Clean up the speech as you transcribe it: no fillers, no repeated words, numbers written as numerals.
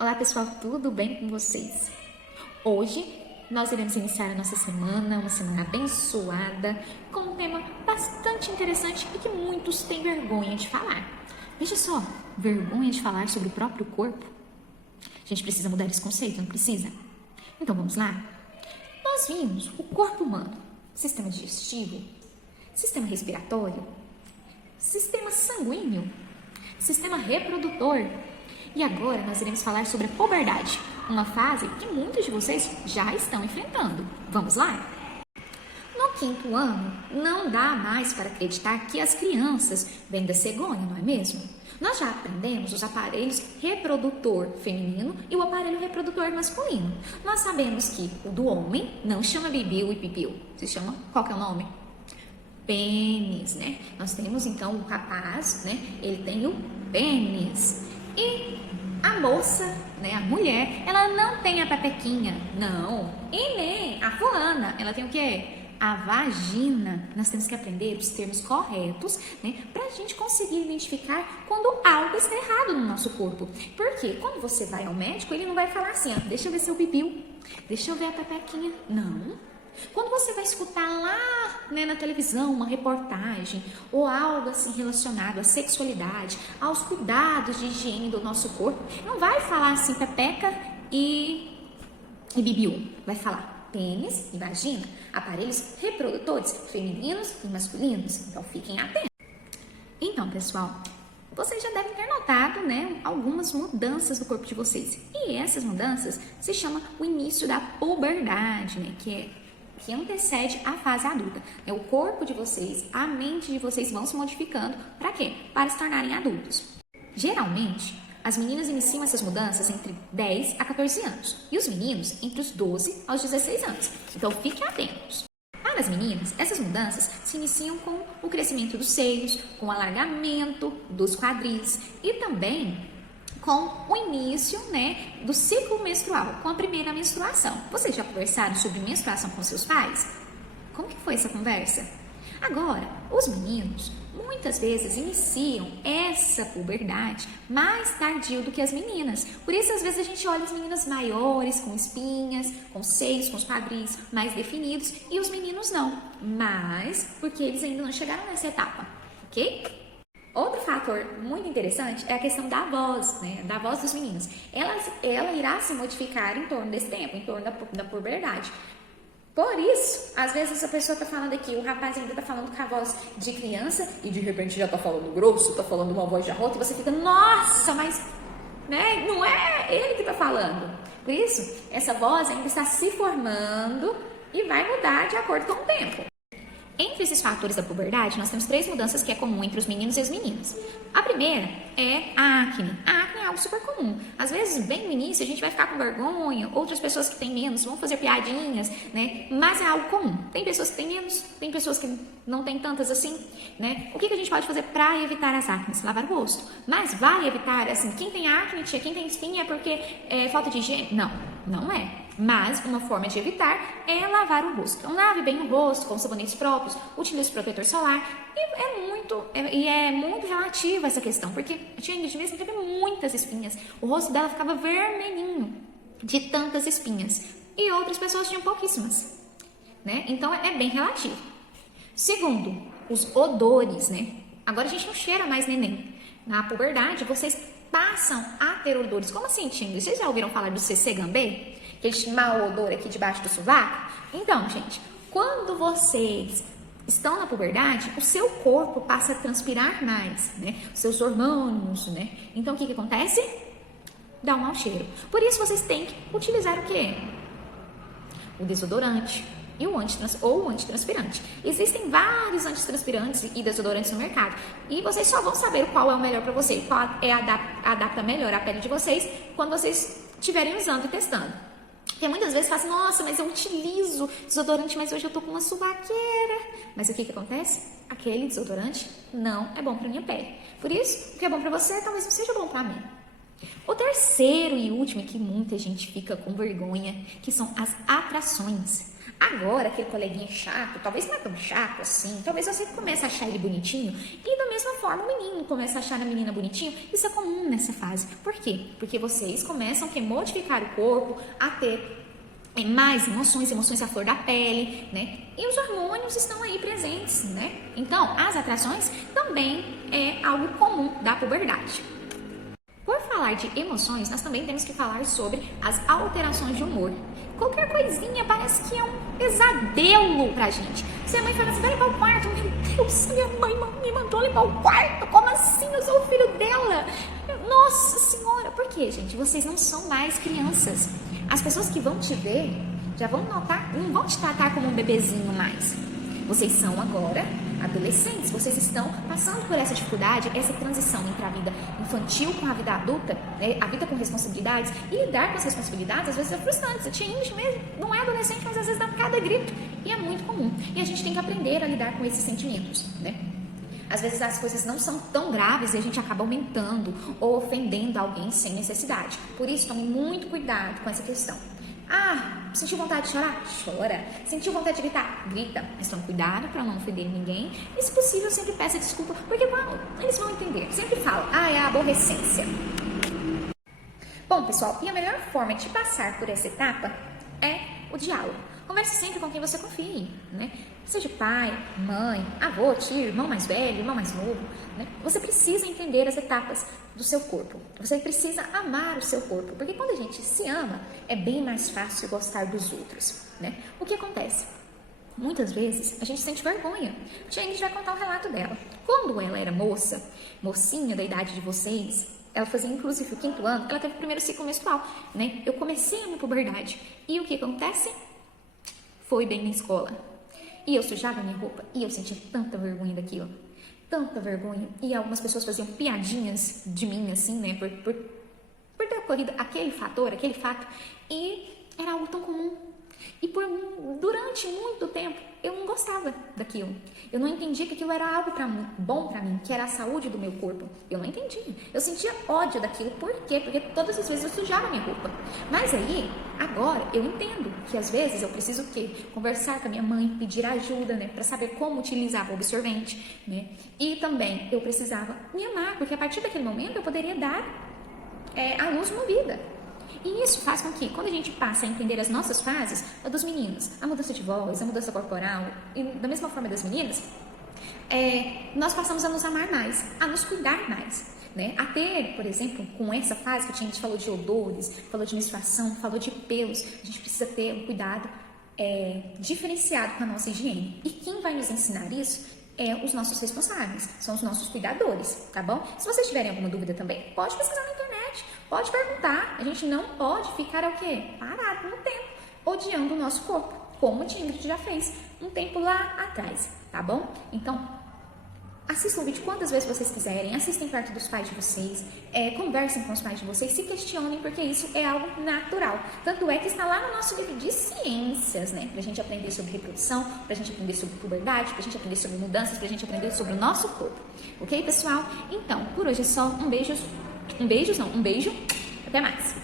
Olá pessoal, tudo bem com vocês? Hoje nós iremos iniciar a nossa semana, uma semana abençoada, com um tema bastante interessante e que muitos têm vergonha de falar. Veja só, vergonha de falar sobre o próprio corpo. A gente precisa mudar esse conceito, não precisa? Então vamos lá? Nós vimos o corpo humano, sistema digestivo, sistema respiratório, sistema sanguíneo, sistema reprodutor. E agora nós iremos falar sobre a puberdade, uma fase que muitos de vocês já estão enfrentando. Vamos lá? No 5º ano, não dá mais para acreditar que as crianças vêm da cegonha, não é mesmo? Nós já aprendemos os aparelhos reprodutor feminino e o aparelho reprodutor masculino. Nós sabemos que o do homem não chama bibiu e pipiu. Se chama, qual que é o nome? Pênis, né? Nós temos então o rapaz, né? Ele tem o pênis. E a moça, né, a mulher, ela não tem a pepequinha, não. E nem a fulana, ela tem o quê? A vagina. Nós temos que aprender os termos corretos, né, pra gente conseguir identificar quando algo está errado no nosso corpo. Porque quando você vai ao médico, ele não vai falar assim, ó, deixa eu ver seu bibiu, deixa eu ver a pepequinha. Não. Quando você vai escutar lá, né, na televisão uma reportagem ou algo assim relacionado à sexualidade, aos cuidados de higiene do nosso corpo, não vai falar assim pepeca e bibiu, vai falar pênis e vagina, aparelhos reprodutores femininos e masculinos. Então fiquem atentos. Então, pessoal, vocês já devem ter notado, né, algumas mudanças no corpo de vocês. E essas mudanças se chamam o início da puberdade, né, que antecede a fase adulta. O corpo de vocês, a mente de vocês vão se modificando. Para quê? Para se tornarem adultos. Geralmente, as meninas iniciam essas mudanças entre 10 a 14 anos e os meninos entre os 12 aos 16 anos. Então, fiquem atentos. Para as meninas, essas mudanças se iniciam com o crescimento dos seios, com o alargamento dos quadris e também com o início, né, do ciclo menstrual, com a primeira menstruação. Vocês já conversaram sobre menstruação com seus pais? Como que foi essa conversa? Agora, os meninos muitas vezes iniciam essa puberdade mais tardio do que as meninas. Por isso, às vezes, a gente olha as meninas maiores, com espinhas, com seios, com os quadris mais definidos, e os meninos não. Mas, porque eles ainda não chegaram nessa etapa, ok? Outro fator muito interessante é a questão da voz, né? Da voz dos meninos. Ela irá se modificar em torno desse tempo, em torno da puberdade. Por isso, às vezes essa pessoa está falando aqui, o rapaz ainda está falando com a voz de criança e de repente já está falando grosso, está falando uma voz de arroto e você fica, nossa, mas né, não é ele que está falando. Por isso, essa voz ainda está se formando e vai mudar de acordo com o tempo. Entre esses fatores da puberdade, nós temos 3 mudanças que é comum entre os meninos e as meninas. A primeira é a acne. A acne é algo super comum. Às vezes, bem no início, a gente vai ficar com vergonha, outras pessoas que têm menos vão fazer piadinhas, né? Mas é algo comum. Tem pessoas que têm menos, tem pessoas que não têm tantas assim, né? O que a gente pode fazer para evitar as acnes? Lavar o rosto. Mas vai evitar, assim, quem tem acne, quem tem espinha é porque é falta de higiene? Não, não é. Mas uma forma de evitar é lavar o rosto. Então, lave bem o rosto com sabonetes próprios, utilize protetor solar. E é muito relativa essa questão, porque a tia Ingrid mesmo teve muitas espinhas. O rosto dela ficava vermelhinho de tantas espinhas. E outras pessoas tinham pouquíssimas, né? Então, é bem relativo. Segundo, os odores, né? Agora a gente não cheira mais neném. Na puberdade, vocês passam a ter odores. Como assim, tia Ingrid? Vocês já ouviram falar do CC Gambê? Aquele mau odor aqui debaixo do sovaco? Então, gente, quando vocês estão na puberdade, o seu corpo passa a transpirar mais, né? Os seus hormônios, né? Então, o que acontece? Dá um mau cheiro. Por isso, vocês têm que utilizar o quê? O desodorante e o antitranspirante. Existem vários antitranspirantes e desodorantes no mercado. E vocês só vão saber qual é o melhor para você, qual adapta melhor a pele de vocês quando vocês estiverem usando e testando. Porque muitas vezes fala assim, nossa, mas eu utilizo desodorante, mas hoje eu tô com uma suvaqueira. Mas o que acontece? Aquele desodorante não é bom para minha pele. Por isso, o que é bom para você, talvez não seja bom para mim. O terceiro e último, que muita gente fica com vergonha, que são as atrações. Agora, aquele coleguinha chato, talvez não é tão chato assim, talvez você comece a achar ele bonitinho, e da mesma forma o menino começa a achar a menina bonitinho. Isso é comum nessa fase. Por quê? Porque vocês começam a modificar o corpo, a ter mais emoções à flor da pele, né? E os hormônios estão aí presentes, né? Então, as atrações também é algo comum da puberdade. Por falar de emoções, nós também temos que falar sobre as alterações de humor. Qualquer coisinha parece que é um pesadelo pra gente. Se a mãe fala assim, vai limpar o quarto, meu Deus, minha mãe me mandou limpar o quarto, como assim? Eu sou o filho dela. Nossa Senhora, por quê, gente? Vocês não são mais crianças. As pessoas que vão te ver já vão notar, não vão te tratar como um bebezinho mais. Vocês são agora adolescentes, vocês estão passando por essa dificuldade, essa transição entre a vida infantil com a vida adulta, né? A vida com responsabilidades, e lidar com as responsabilidades às vezes é frustrante. Você tinha mesmo, não é adolescente, mas às vezes dá cada grito, e é muito comum. E a gente tem que aprender a lidar com esses sentimentos, né? Às vezes as coisas não são tão graves e a gente acaba aumentando ou ofendendo alguém sem necessidade. Por isso, tome muito cuidado com essa questão. Ah, sentiu vontade de chorar? Chora. Sentiu vontade de gritar? Grita. Mas tome cuidado para não ofender ninguém. E, se possível, sempre peça desculpa, porque eles vão entender. Sempre fala, é a aborrecência. Bom, pessoal, e a melhor forma de passar por essa etapa é o diálogo. Converse sempre com quem você confie, né? Seja pai, mãe, avô, tio, irmão mais velho, irmão mais novo, né? Você precisa entender as etapas do seu corpo. Você precisa amar o seu corpo, porque quando a gente se ama, é bem mais fácil gostar dos outros, né? O que acontece? Muitas vezes a gente sente vergonha. A Tia Ingrid vai contar o relato dela. Quando ela era mocinha da idade de vocês, ela fazia inclusive o 5º ano, ela teve o primeiro ciclo menstrual, né? Eu comecei a minha puberdade. E o que acontece? Foi bem na escola. E eu sujava a minha roupa e eu sentia tanta vergonha daquilo. Tanta vergonha. E algumas pessoas faziam piadinhas de mim, assim, né? Por ter ocorrido aquele fato. E era algo tão comum. E durante muito tempo, eu não gostava daquilo. Eu não entendia que aquilo era algo bom pra mim, que era a saúde do meu corpo. Eu não entendia. Eu sentia ódio daquilo. Por quê? Porque todas as vezes eu sujava a minha roupa. Mas aí, agora, eu entendo que às vezes eu preciso o quê? Conversar com a minha mãe, pedir ajuda, né? Pra saber como utilizar o absorvente, né? E também eu precisava me amar, porque a partir daquele momento eu poderia dar à luz uma vida. E isso faz com que, quando a gente passa a entender as nossas fases, a dos meninos, a mudança de voz, a mudança corporal, e da mesma forma das meninas, nós passamos a nos amar mais, a nos cuidar mais, né? Até, por exemplo, com essa fase que a gente falou de odores, falou de menstruação, falou de pelos, a gente precisa ter um cuidado diferenciado com a nossa higiene. E quem vai nos ensinar isso os nossos responsáveis, são os nossos cuidadores, tá bom? Se vocês tiverem alguma dúvida também, pode pesquisar na internet, pode perguntar. A gente não pode ficar parado no tempo, odiando o nosso corpo, como a Tia Ingrid já fez um tempo lá atrás, tá bom? Então, assistam o vídeo quantas vezes vocês quiserem, assistem perto dos pais de vocês, conversem com os pais de vocês, se questionem, porque isso é algo natural. Tanto é que está lá no nosso livro de ciências, né? Pra gente aprender sobre reprodução, pra gente aprender sobre puberdade, pra gente aprender sobre mudanças, pra gente aprender sobre o nosso corpo. Ok, pessoal? Então, por hoje é só. Um beijo. Até mais.